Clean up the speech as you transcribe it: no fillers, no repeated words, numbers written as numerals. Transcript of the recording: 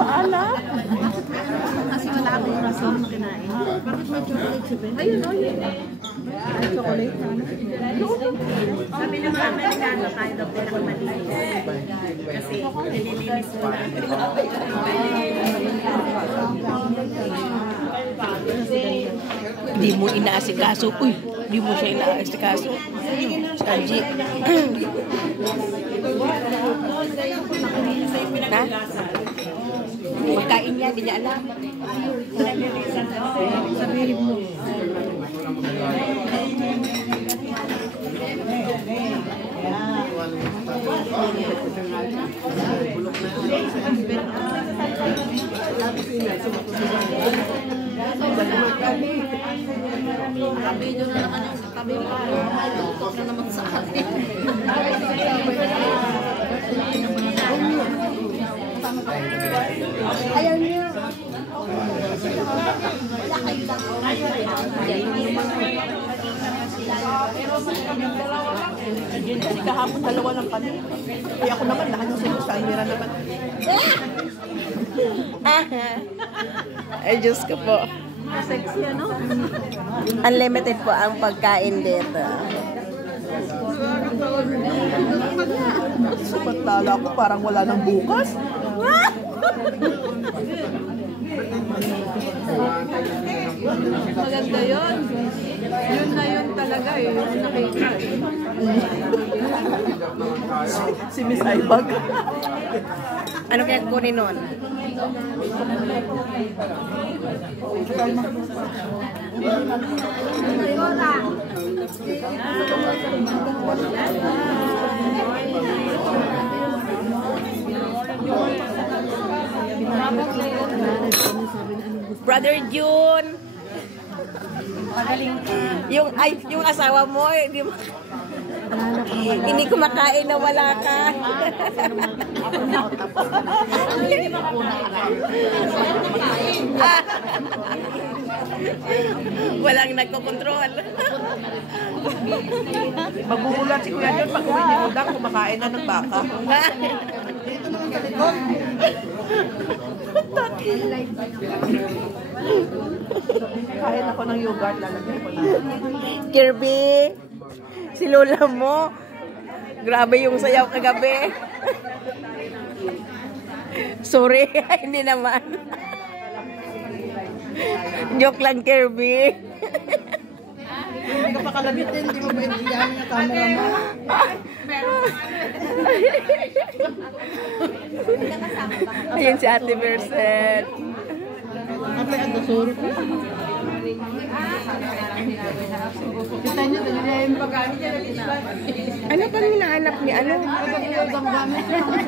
Paala? Kasi wala akong rason na kinain. Bakit may chocolate si Ben? Ayun, o yun. Ay, chocolate na. Sabi ng mga Amerikano, tayo daw pinakamalinis. Kasi nililinis mo na. Di mo inaasikaso. Uy, di mo siya inaasikaso. Sanji. Ha? Magkain niya, di niya alam. Sabihin mo. Tabi nyo na naman yung tabi mo. Tutok na naman sa atin. Ayaw niyo. Kasi kahapon dalawa lang kami. Kaya ako naman, lahat yung sa'yo sa Imira naman. Ay, Diyos ko po. Sexy, ano? Unlimited po ang pagkain dito. Samantala ko parang wala nang bukas. Maganda yun. Yun na yun talaga eh. Yung nakita eh. Si Miss Aibag. Ano kaya kunin nun? Brother June. Yung asawa mo, hindi kumakain na wala ka. Walang nagkokontrol. Magbubulat si Kuya John pag uwi niya udang, kumakain na ng baka. Dito naman sa likod. Kain ako ng yogurt, lalagyan ko na. Kirby, si Lola mo, grabe yung sayaw kagabi. Sorry, hindi naman. Joke lang, Kirby. Hindi ka pa kalabitin, hindi mo ba indiyahan yung camera mo? Ayun si Ate Merced. Ate, ang dasuro ko. Kita nyo, yung pagkain niya. Ano kami nahanap ni ano?